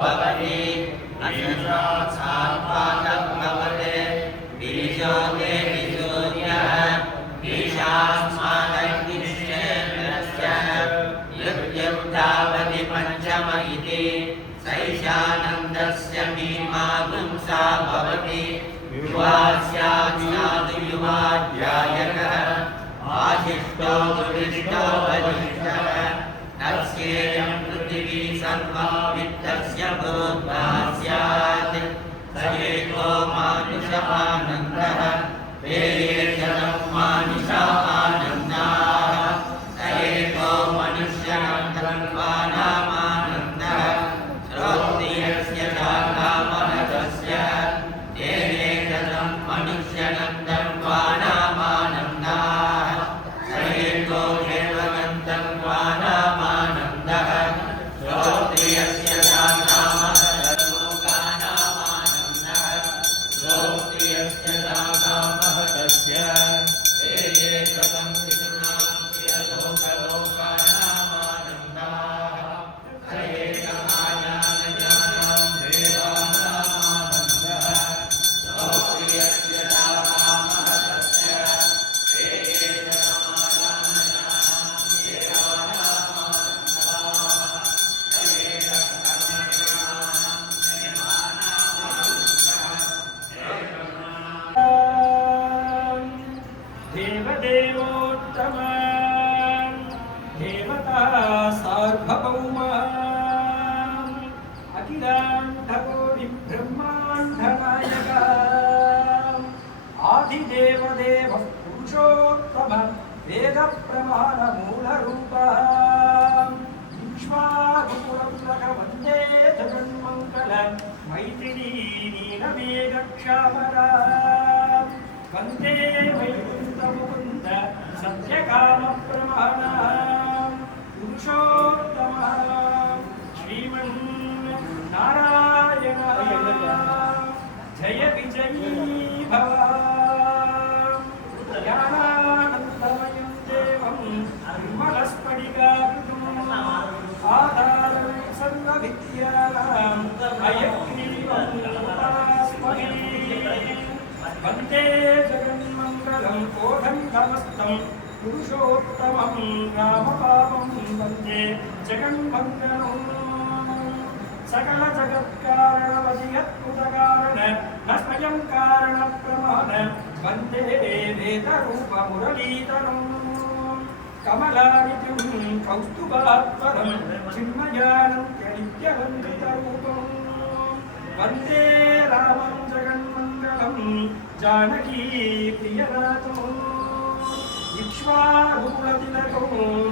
भवति अशुरात् सात्पादं भवते बीजो ते विसूर्यः ईशास्मादग्निश्चेन्द्रस्य युक्तावति पञ्चम इति सैशानन्दस्य मीमांसा भवति युवास्यात् युवाध्यायकः आशिष्टो दुरिष्टो वरिष्ठः तस्येयं पृथिवी सर्वा वित्तस्य भूता स्यात् स एको मानुषानन्दः ते जनं मानुषा आनन्दाः स एको मनुष्यनन्दन्वानामानन्दः श्रोत्रियस्य जातामनतस्य ते जनं मनुष्यनन्दन्वानामानन्दाः स एको देवनन्दन्वानामानन्दः श्रोत्रियस्य जातामनतलोकानामानन्दः श्रोत्रियस्य जातामहतस्य ते जनं विष्णुनास्य लोकलोकानामानन्दाः स एकमायानजानं देवानामानन्दः श्रोत्रियस्य जातामहतस्य ते देवदेवोत्तम देवता सार्वभौम अखिलाण्डकोटि ब्रह्माण्डनायक आदिदेवदेव पुरुषोत्तम वेदप्रमाणमूलरूप विश्वागुकुलतिलक वन्दे जगन्मङ्गल मैथिली नीलमेघक्षामरा वन्दे वैकुण्ठमुकुन्द सत्यकामप्रमाण पुरुषोत्तम श्रीमन्नारायण जय विजयी भव ज्ञानानन्दमयं देवं निर्मलस्फटिकाकृतिम् आधारं सर्वविद्यानाम् हयग्रीवम् उपास्महे वन्दे जगन्मङ्गलं कोढण्डमस्तं पुरुषोत्तमं रामपावं वन्दे जगन्मङ्गलम् सकल जगत्कारणवधियत्कृतकारण न स्वयं कारणप्रमाण वन्दे वेदरूपमुरलीधरम् कमलानिधिं कौस्तुभात्परं चिन्मयानन्त्यनित्यवन्दितरूपम् वन्दे रामं जगन्मङ्गलं जानकी प्रियनाथो इक्ष्वाकुकुलतिलकं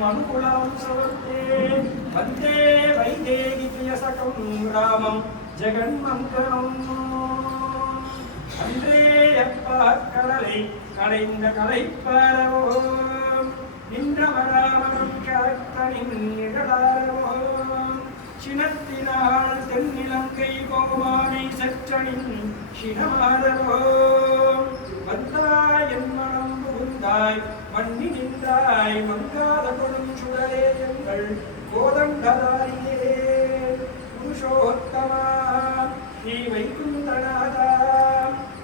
अनुकुलं सवन्दे वन्दे वैदेहिप्रियसखं रामं जगन्मङ्गलम् அன்றே எப்பாற் கடலை கடைந்த கலைப்பாரவோ நின்றவராமம் கரத்தனின் நிழலாரவோ சினத்தினால் தென்னிலங்கை கோமானை சற்றனின் சினமாரவோ வந்தாய் என் மனம் புகுந்தாய் மண்ணி நின்றாய் மங்காத கொடும் சுடரே எங்கள் கோதண்டதாரியே புருஷோத்தமா ஸ்ரீ வைகுந்தநாதா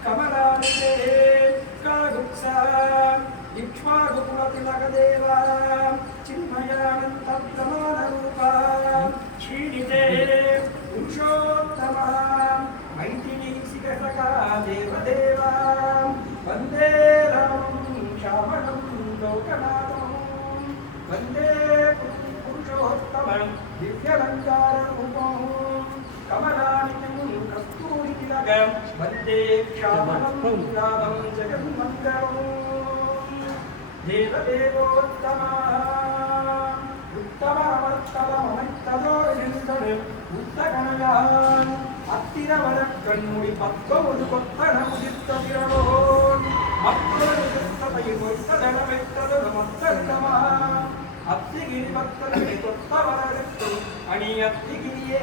கமலாநிதே காகுப்சா इक्ष्वाकुकुलतिलकदेवा चिन्मयानन्तप्रमाणरूपा क्षीणिते पुरुषोत्तमा मैथिलीशिखसखा देवदेवा वन्दे रामं श्यामलं लोकनाथं वन्दे पुरुषोत्तमं दिव्यलङ्काररूपं कमलानिधिं कस्तूरितिलकं वन्दे श्यामलं रामं जगन्मङ्गलम् देवदेवोत्तम उत्तमवर्तममैत्तदोरिन्दनु उत्तगणयान् अत्तिरवरकन्मुडि पत्तोडु कोत्तणमुदित्ततिरवोन् मत्तोरुदित्तपयुर्वत्तदनमेत्तदनु मत्तर्तमा अत्तिगिरिभक्तदनि तोत्तवररित्तु अणि अत्तिगिरिये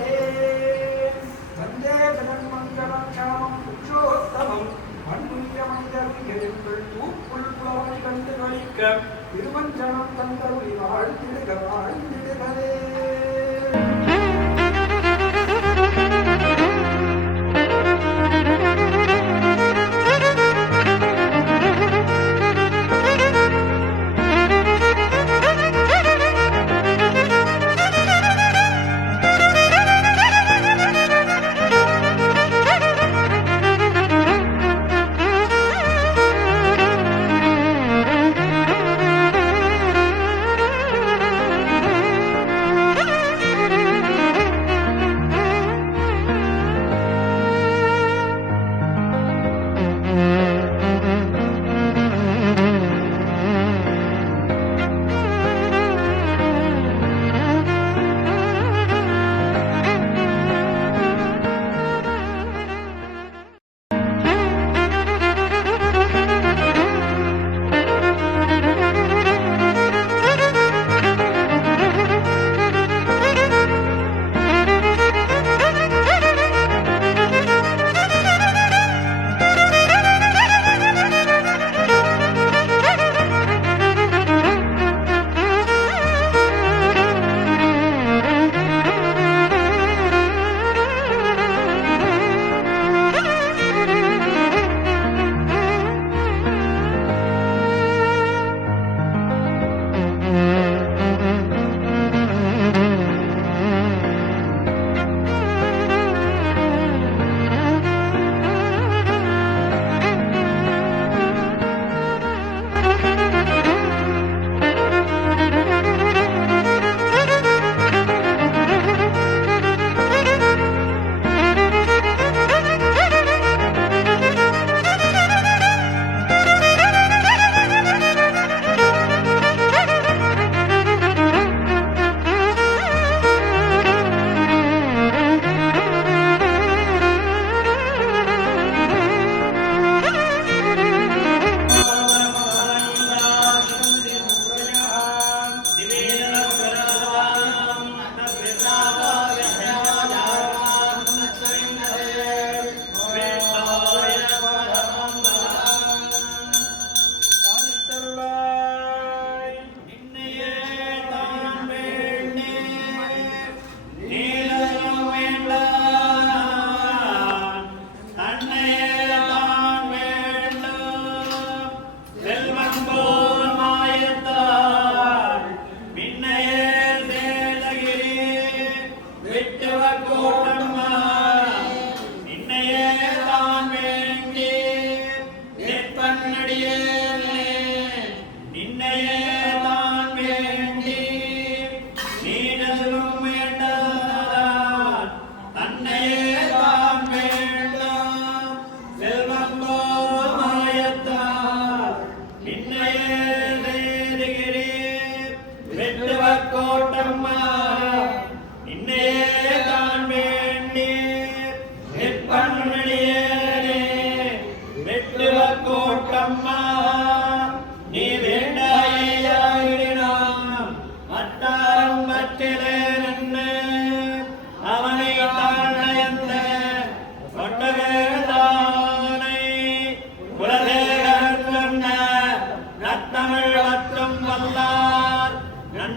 वन्दे जगन्मङ्गलं क्षमं पुरुषोत्तमं மண்ணுரிய மனிதர்கள் தூப்புள் புலவனை கண்டு கழிக்க திருவஞ்சனம் தந்தருளி வாழ்ந்திடுக வாழ்ந்திடுகளே.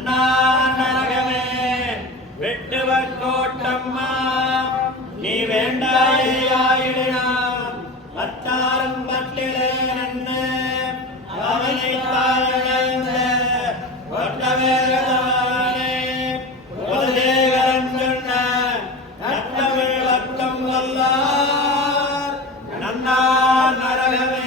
நன்னா நரகமே வெட்டுவர் கோட்டம்மா நீ வேண்டாயினாம் அத்தாரும் பட்டிலே நன்னு அவனை தாழ்ந்த ஒட்டவேகதானே உலகேகரன் சொன்ன நட்டமிழ் வட்டம் வல்லார் நன்னா நரகமே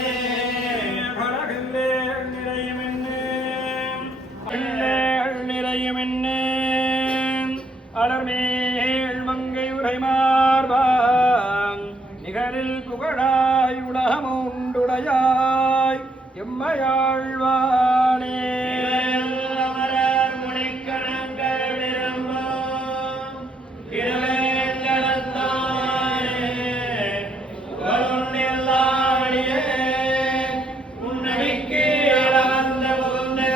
அலர்மேல் மங்கை உரை மார்பாங் நிகரில் புகழாய் உலகமுண்டுடையாய் எம்மையாழ்வானே அமரர் முனிக்கணங்கள் விரும்பும் திருவேங்கடத்தானே வருணில்லாடியே உன்னடிக்கீழமர்ந்து புகுந்து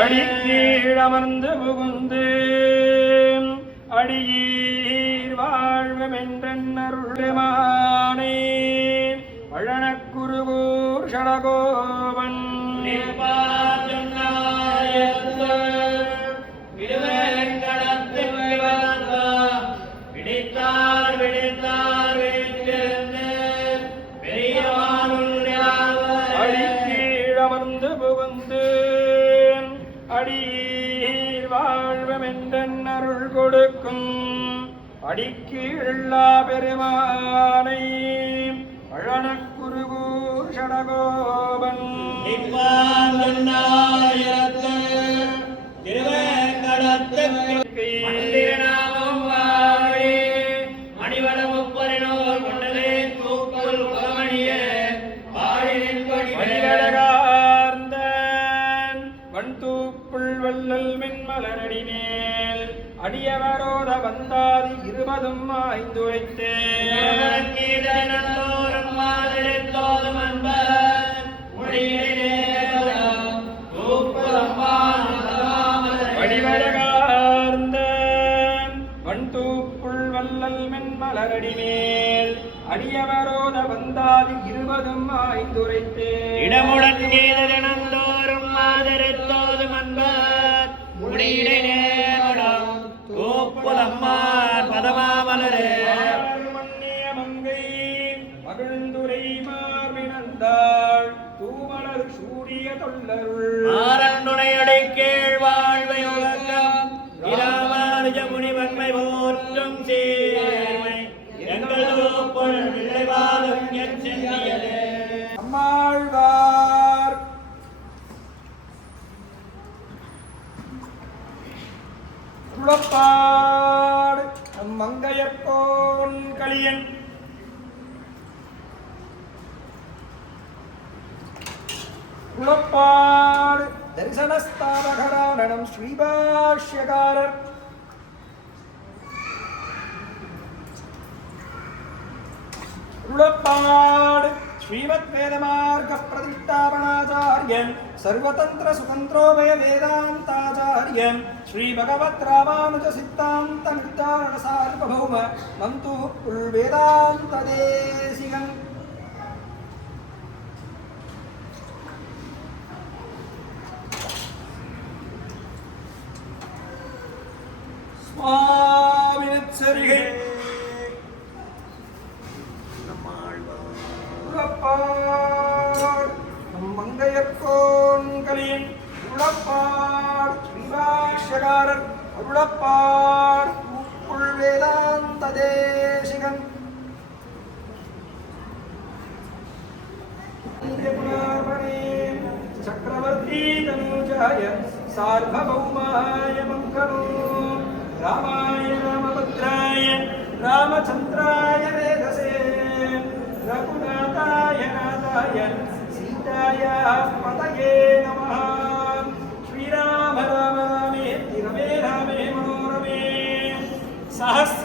அடிக்கீழமர்ந்து புகுந்து அடியீர் வாழ்வமென்றருள்மானே பழனக்குருகூர் ஷடகோபன் பிடித்தார் விடித்தார் வீட்டிலிருந்து அடிக்கீழமர்ந்து புகுந்து அடியீர் வாழ்வமென்றருள் கொடுக்கும் அடிக்கீழா பெருமானை பழனக்குருகூர் ஷடகோபன் திருவேங்கடத்துக்கு மந்திரநாமம் வாழி மணிவள முப்பரினோர் கொண்டலே தூக்குள் உகமணிய பாழினின் வடிவழகார்ந்த வன்தூப்புள் வள்ளல் மென்மலரடி மேல் அடியவரோத வந்தாதி 20 ஆய்ந்துரைத்தேன் கீதனந்தோறும் மாதிரித்தோதும் அன்பர் முடியினேரம் தூக்குளம்பான் வடிவழகார்ந்த வன்தூப்புள் வள்ளல் மென்மலரடி மேல் அடியவரோத வந்தாதி 20 ஆய்ந்துரைத்தேன் இடமுடன் கீதனந்தோறும் மாதிரித்தோதும் அன்பர் முடியினேரம் தூக்குளம்பான் பதமாமலரே மன்னிய மங்கை மகிழ்ந்துரை மார்பினந்தாள் தூமலர் சூரிய தொல்லருள் ஆரண்டுணையடை கீழ் வாழ்வை உலகம் இராமானுஜ முனிவன்மை போற்றும் சீர்மை எங்கள் தூப்புள் விளைவாலும் என் சென்னியலே அம்மாழ்வார் குளப்பாடு மங்கையர்கோன் களியன் குளப்பாடு தரிசனஸ்தானகரானனம் ஸ்ரீபாஷ்யகாரர் குளப்பாடு श्रीमद् वेदमार्ग प्रतिष्ठापनाचार्यं सर्वतंत्र सुतंत्रोभय वेदांताचार्यं श्री भगवत् रामानुज सिद्धांत निर्धारण सार्वभौम मंतु वेदांत देशिकं स्वामिनित्सरिगे மங்கையர்கோன் கலியன் உளப்பார் ஸ்ரீபாஷ்யகாரர் அருளப்பார் உள் வேதாந்த தேசிகன் சக்கரவர்த்தி தனுஜாய சார்வபௌமாய மங்களோ ராமாய ராமபத்ராய ராமச்சந்திராய வேதசே रघुनाथाय नाथाय सीताय पतये नमः श्रीराम राम रामे रमे रामे मनोरमे सहस्र